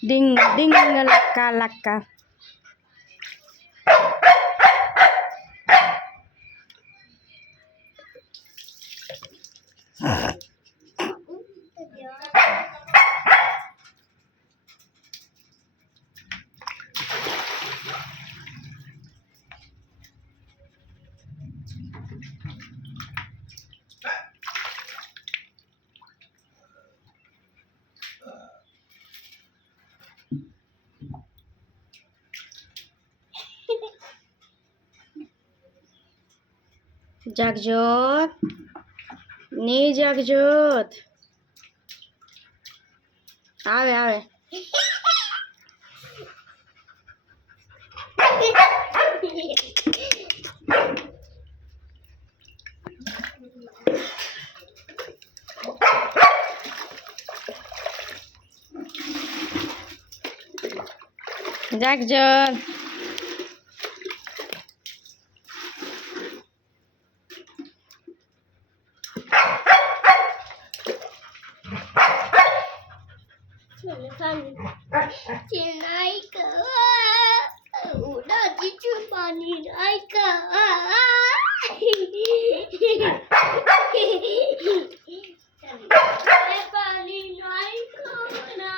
Ding ding laka laka. Jagjot, ni Jagjot. આવે આવે. Jagjot. Chị này cơ udah dicuba nih naik